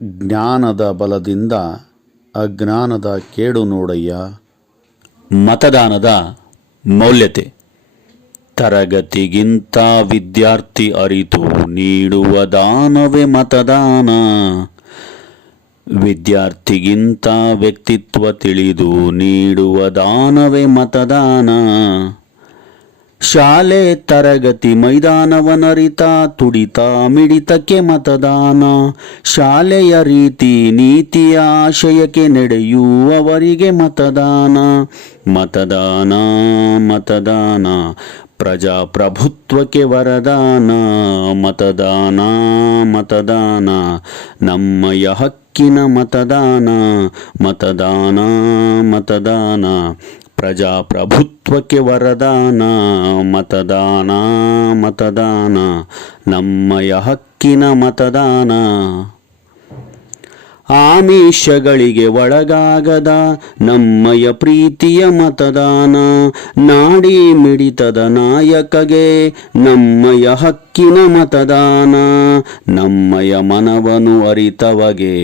ಜ್ಞಾನದ ಬಲದಿಂದ ಅಜ್ಞಾನದ ಕೇಡು ನೋಡಯ್ಯ. ಮತದಾನದ ಮೌಲ್ಯತೆ. ತರಗತಿಗಿಂತ ವಿದ್ಯಾರ್ಥಿ ಅರಿತು ನೀಡುವ ದಾನವೇ ಮತದಾನ. ವಿದ್ಯಾರ್ಥಿಗಿಂತ ವ್ಯಕ್ತಿತ್ವ ತಿಳಿದು ನೀಡುವ ದಾನವೇ ಮತದಾನ. ಶಾಲೆ ತರಗತಿ ಮೈದಾನವನರಿತ ತುಡಿತ ಮಿಡಿತಕ್ಕೆ ಮತದಾನ. ಶಾಲೆಯ ರೀತಿ ನೀತಿಯ ಆಶಯಕ್ಕೆ ನಡೆಯುವವರಿಗೆ ಮತದಾನ. ಮತದಾನ ಮತದಾನ ಪ್ರಜಾಪ್ರಭುತ್ವಕ್ಕೆ ವರದಾನ. ಮತದಾನ ಮತದಾನ ನಮ್ಮಯ ಹಕ್ಕಿನ ಮತದಾನ. ಮತದಾನ ಮತದಾನ ಪ್ರಜಾಪ್ರಭುತ್ವಕ್ಕೆ ವರದಾನ. ಮತದಾನ ಮತದಾನ ನಮ್ಮಯ ಹಕ್ಕಿನ ಮತದಾನ. ಆಮಿಷಗಳಿಗೆ ಒಳಗಾಗದ ನಮ್ಮಯ ಪ್ರೀತಿಯ ಮತದಾನ. ನಾಡಿ ಮಿಡಿತದ ನಾಯಕಗೆ ನಮ್ಮಯ ಹಕ್ಕಿನ ಮತದಾನ. ನಮ್ಮಯ ಮನವನ್ನು ಅರಿತವಗೆ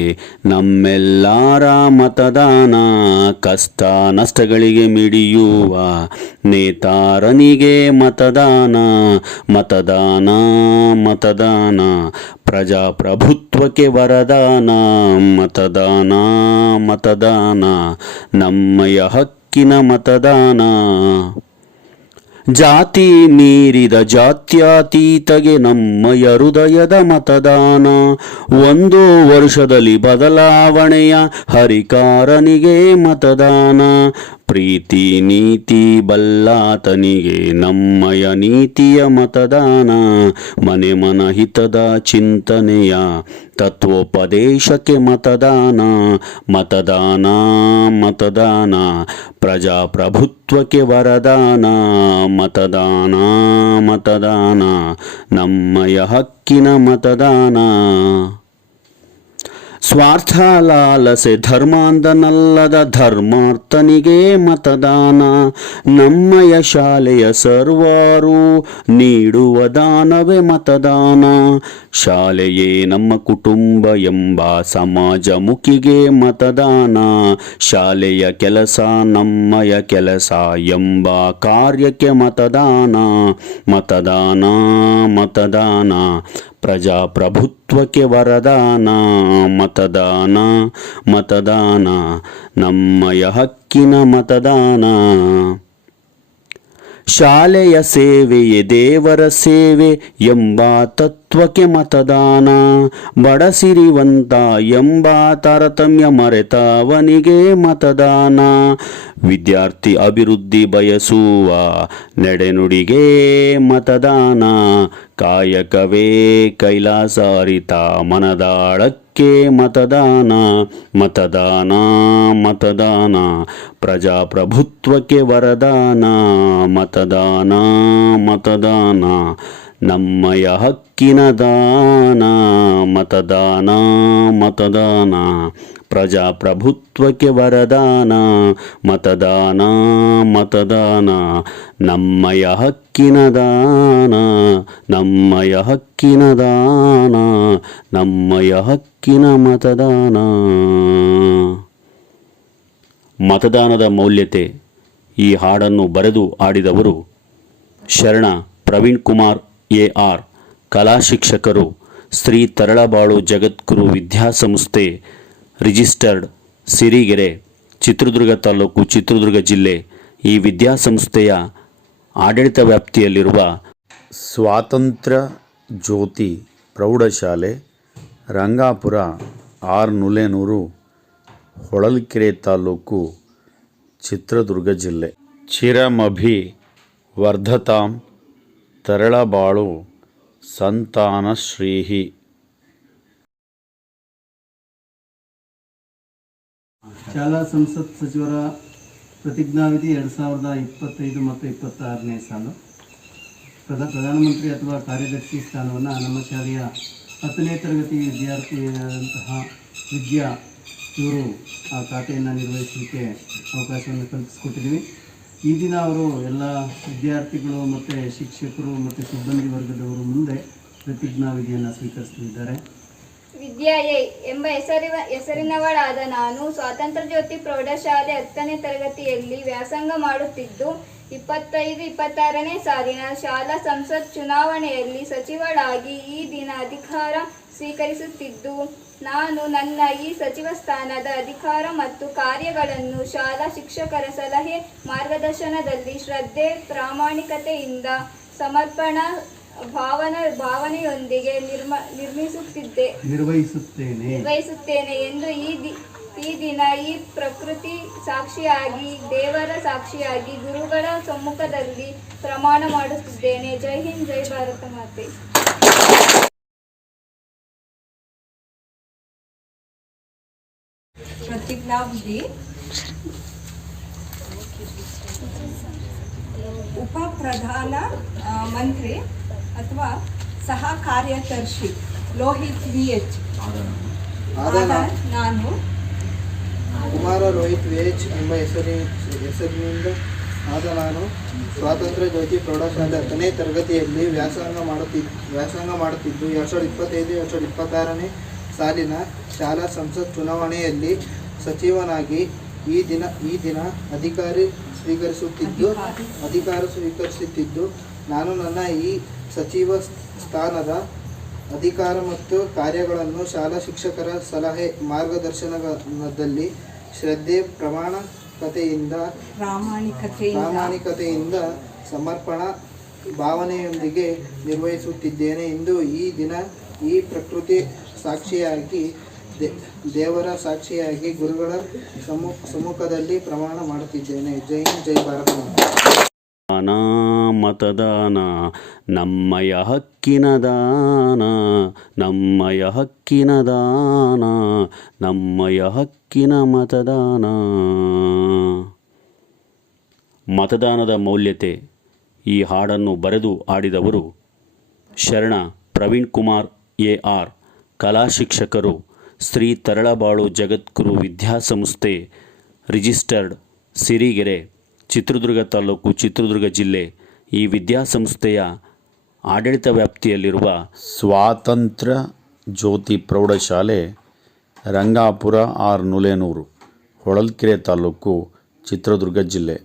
ನಮ್ಮೆಲ್ಲರ ಮತದಾನ. ಕಷ್ಟ ನಷ್ಟಗಳಿಗೆ ಮಿಡಿಯುವ ನೇತಾರನಿಗೆ ಮತದಾನ. ಮತದಾನ ಮತದಾನ ಪ್ರಜಾಪ್ರಭುತ್ವಕ್ಕೆ ವರದಾನ. ಮತದಾನ ಮತದಾನ ನಮ್ಮಯ ಹಕ್ಕಿನ ಮತದಾನ. ಜಾತಿ ಮೀರಿದ ಜಾತ್ಯತೀತಗೆ ನಮ್ಮಯ ಹೃದಯದ ಮತದಾನ. ಒಂದು ವರ್ಷದಲ್ಲಿ ಬದಲಾವಣೆಯ ಹರಿಕಾರನಿಗೆ ಮತದಾನ. ಪ್ರೀತಿ ನೀತಿ ಬಲ್ಲಾತನಿಗೆ ನಮ್ಮಯ ನೀತಿಯ ಮತದಾನ. ಮನೆ ಮನಹಿತದ ಚಿಂತನೆಯ ತತ್ವೋಪದೇಶಕ್ಕೆ ಮತದಾನ. ಮತದಾನ ಮತದಾನ ಪ್ರಜಾಪ್ರಭುತ್ವಕ್ಕೆ ವರದಾನ. ಮತದಾನ ಮತದಾನ ನಮ್ಮಯ ಹಕ್ಕಿನ ಮತದಾನ. ಸ್ವಾರ್ಥ ಲಾಲಸೆ ಧರ್ಮಾಂಧನಲ್ಲದ ಧರ್ಮಾರ್ಥನಿಗೆ ಮತದಾನ. ನಮ್ಮಯ ಶಾಲೆಯ ಸರ್ವರು ನೀಡುವ ದಾನವೇ ಮತದಾನ. ಶಾಲೆಯೇ ನಮ್ಮ ಕುಟುಂಬ ಎಂಬ ಸಮಾಜಮುಖಿಗೆ ಮತದಾನ. ಶಾಲೆಯ ಕೆಲಸ ನಮ್ಮಯ ಕೆಲಸ ಎಂಬ ಕಾರ್ಯಕ್ಕೆ ಮತದಾನ. ಮತದಾನ ಮತದಾನ ಪ್ರಜಾಪ್ರಭುತ್ವಕ್ಕೆ ವರದಾನ. ಮತದಾನ ಮತದಾನ ನಮ್ಮಯ ಹಕ್ಕಿನ ಮತದಾನ. ಶಾಲೆಯ ಸೇವೆಯೇ ದೇವರ ಸೇವೆ ಎಂಬ ತತ್ವಕ್ಕೆ ಮತದಾನ. ಬಡ ಸಿರಿವಂತ ಎಂಬ ತಾರತಮ್ಯ ಮರೆತವನಿಗೆ ಮತದಾನ. ವಿದ್ಯಾರ್ಥಿ ಅಭಿವೃದ್ಧಿ ಬಯಸುವ ನಡೆನುಡಿಗೆ ಮತದಾನ. ಕಾಯಕವೇ ಕೈಲಾಸ ಅರಿತ ಮನದಾಳಕ್ಕೆ ಮತದಾನ. ಮತದಾನ ಮತದಾನ ಪ್ರಜಾಪ್ರಭುತ್ವಕ್ಕೆ ವರದಾನ. ಮತದಾನ ಮತದಾನ ನಮ್ಮಯ ಹಕ್ಕಿನ ದಾನ. ಮತದಾನ ಮತದಾನ ಪ್ರಜಾಪ್ರಭುತ್ವಕ್ಕೆ ವರದಾನ. ಮತದಾನ ಮತದಾನ ನಮ್ಮಯ ಹಕ್ಕಿನ ದಾನ. ನಮ್ಮಯ ಹಕ್ಕಿನ ದಾನ. ನಮ್ಮಯ ಹಕ್ಕಿನ ಮತದಾನ. ಮತದಾನದ ಮೌಲ್ಯತೆ. ಈ ಹಾಡನ್ನು ಬರೆದು ಹಾಡಿದವರು ಶರಣ ಪ್ರವೀಣ್ ಕುಮಾರ್ ಎ.ಆರ್. ಕಲಾ ಶಿಕ್ಷಕರು, ಶ್ರೀ ತರಳಬಾಳು ಜಗದ್ಗುರು ವಿದ್ಯಾಸಂಸ್ಥೆ, ರಿಜಿಸ್ಟರ್ಡ್, ಸಿರಿಗೆರೆ, ಚಿತ್ರದುರ್ಗ ತಾಲೂಕು, ಚಿತ್ರದುರ್ಗ ಜಿಲ್ಲೆ. ಈ ವಿದ್ಯಾಸಂಸ್ಥೆಯ ಆಡಳಿತ ವ್ಯಾಪ್ತಿಯಲ್ಲಿರುವ ಸ್ವಾತಂತ್ರ್ಯ ಜ್ಯೋತಿ ಪ್ರೌಢಶಾಲೆ, ರಂಗಾಪುರ, ಆರ್. ನುಲೇನೂರು, ಹೊಳಲ್ಕೆರೆ ತಾಲೂಕು, ಚಿತ್ರದುರ್ಗ ಜಿಲ್ಲೆ. ಚಿರಮಭಿ ವರ್ಧತಾಂ ತರಳಬಾಳು ಸಂತಾನಶ್ರೀಹಿ. ಶಾಲಾ ಸಂಸತ್ ಸಚಿವರ ಪ್ರತಿಜ್ಞಾವಿಧಿ 2025 ಮತ್ತು 26ನೇ ಸಾಲು. ಪ್ರಧಾನಮಂತ್ರಿ ಅಥವಾ ಕಾರ್ಯದರ್ಶಿ ಸ್ಥಾನವನ್ನು ನಮ್ಮ ಶಾಲೆಯ 10ನೇ ತರಗತಿ ವಿದ್ಯಾರ್ಥಿಯಾದಂತಹ ವಿದ್ಯಾ ಇವರು ಆ ಖಾತೆಯನ್ನು ನಿರ್ವಹಿಸಲಿಕ್ಕೆ ಅವಕಾಶವನ್ನು ಕಲ್ಪಿಸಿಕೊಟ್ಟಿದ್ದೀವಿ. ಈ ದಿನ ಅವರು ಎಲ್ಲ ವಿದ್ಯಾರ್ಥಿಗಳು ಮತ್ತು ಶಿಕ್ಷಕರು ಮತ್ತು ಸಿಬ್ಬಂದಿ ವರ್ಗದವರು ಮುಂದೆ ಪ್ರತಿಜ್ಞಾವಿಧಿಯನ್ನು ಸ್ವೀಕರಿಸಲಿದ್ದಾರೆ. ವಿದ್ಯಾ ಎ ಎಂಬ ಹೆಸರಿನವಳಾದ ನಾನು ಸ್ವಾತಂತ್ರ್ಯ ಜ್ಯೋತಿ ಪ್ರೌಢಶಾಲೆ 10ನೇ ತರಗತಿಯಲ್ಲಿ ವ್ಯಾಸಂಗ ಮಾಡುತ್ತಿದ್ದು 25-26ನೇ ಸಾಲಿನ ಶಾಲಾ ಸಂಸತ್ ಚುನಾವಣೆಯಲ್ಲಿ ಸಚಿವಳಾಗಿ ಈ ದಿನ ಅಧಿಕಾರ ಸ್ವೀಕರಿಸುತ್ತಿದ್ದು, ನಾನು ನನ್ನ ಈ ಸಚಿವ ಸ್ಥಾನದ ಅಧಿಕಾರ ಮತ್ತು ಕಾರ್ಯಗಳನ್ನು ಶಾಲಾ ಶಿಕ್ಷಕರ ಸಲಹೆ ಮಾರ್ಗದರ್ಶನದಲ್ಲಿ ಶ್ರದ್ಧೆ, ಪ್ರಾಮಾಣಿಕತೆಯಿಂದ, ಸಮರ್ಪಣಾ ಭಾವನೆಯೊಂದಿಗೆ ನಿರ್ವಹಿಸುತ್ತೇನೆ ಎಂದು ಈ ದಿನ ಈ ಪ್ರಕೃತಿ ಸಾಕ್ಷಿಯಾಗಿ, ದೇವರ ಸಾಕ್ಷಿಯಾಗಿ, ಗುರುಗಳ ಸಮ್ಮುಖದಲ್ಲಿ ಪ್ರಮಾಣ ಮಾಡುತ್ತಿದ್ದೇನೆ. ಜೈ ಹಿಂದ್, ಜೈ ಭಾರತ ಮಾತೆ. प्रतिज्ञाविधि ಉಪ ಪ್ರಧಾನ ಮಂತ್ರಿ ಅಥವಾ ಸಹ ಕಾರ್ಯದರ್ಶಿ ಲೋಹಿತ್ VH ಆದ ನಾನು ಕುಮಾರ ರೋಹಿತ್ VH ಎಂಬ ಹೆಸರಿನಿಂದ ಆದ ನಾನು ಸ್ವಾತಂತ್ರ್ಯ ಜ್ಯೋತಿ ಪ್ರೌಢಶಾಲೆ 10ನೇ ತರಗತಿಯಲ್ಲಿ ವ್ಯಾಸಂಗ ಮಾಡುತ್ತಿದ್ದು 2025-2026ನೇ ಸಾಲಿನ ಶಾಲಾ ಸಂಸತ್ ಚುನಾವಣೆಯಲ್ಲಿ ಸಚಿವನಾಗಿ ಈ ದಿನ ಅಧಿಕಾರ ಸ್ವೀಕರಿಸುತ್ತಿದ್ದು ನಾನು ನನ್ನ ಈ ಸಚಿವ ಸ್ಥಾನದ ಅಧಿಕಾರ ಮತ್ತು ಕಾರ್ಯಗಳನ್ನು ಶಾಲಾ ಶಿಕ್ಷಕರ ಸಲಹೆ ಮಾರ್ಗದರ್ಶನದಲ್ಲಿ ಶ್ರದ್ಧೆ, ಪ್ರಾಮಾಣಿಕತೆಯಿಂದ ಸಮರ್ಪಣಾ ಭಾವನೆಯೊಂದಿಗೆ ನಿರ್ವಹಿಸುತ್ತಿದ್ದೇನೆ ಎಂದು ಈ ದಿನ ಈ ಪ್ರಕೃತಿ ಸಾಕ್ಷಿಯಾಗಿ, ದೇವರ ಸಾಕ್ಷಿಯಾಗಿ, ಗುರುಗಳ ಸಮ್ಮುಖದಲ್ಲಿ ಪ್ರಮಾಣ ಮಾಡುತ್ತಿದ್ದೇನೆ. ಜೈ ಹಿಂದ್, ಜೈ ಭಾರತ ಮಾತೆ. ಮತದಾನ ನಮ್ಮಯ ಹಕ್ಕಿನ ದಾನ, ನಮ್ಮಯ ಹಕ್ಕಿನ ದಾನ, ನಮ್ಮಯ ಹಕ್ಕಿನ ಮತದಾನ. ಮತದಾನದ ಮೌಲ್ಯತೆ ಈ ಹಾಡನ್ನು ಬರೆದು ಹಾಡಿದವರು ಶರಣ ಪ್ರವೀಣ್ ಕುಮಾರ್ AR, ಕಲಾ ಶಿಕ್ಷಕರು, ಶ್ರೀ ತರಳಬಾಳು ಜಗದ್ಗುರು ವಿದ್ಯಾಸಂಸ್ಥೆ, ರಿಜಿಸ್ಟರ್ಡ್, ಸಿರಿಗೆರೆ, ಚಿತ್ರದುರ್ಗ ತಾಲೂಕು, ಚಿತ್ರದುರ್ಗ ಜಿಲ್ಲೆ. ಈ ವಿದ್ಯಾಸಂಸ್ಥೆಯ ಆಡಳಿತ ವ್ಯಾಪ್ತಿಯಲ್ಲಿರುವ ಸ್ವಾತಂತ್ರ್ಯ ಜ್ಯೋತಿ ಪ್ರೌಢಶಾಲೆ ರಂಗಾಪುರ R ನುಲೇನೂರು, ಹೊಳಲ್ಕೆರೆ ತಾಲೂಕು, ಚಿತ್ರದುರ್ಗ ಜಿಲ್ಲೆ.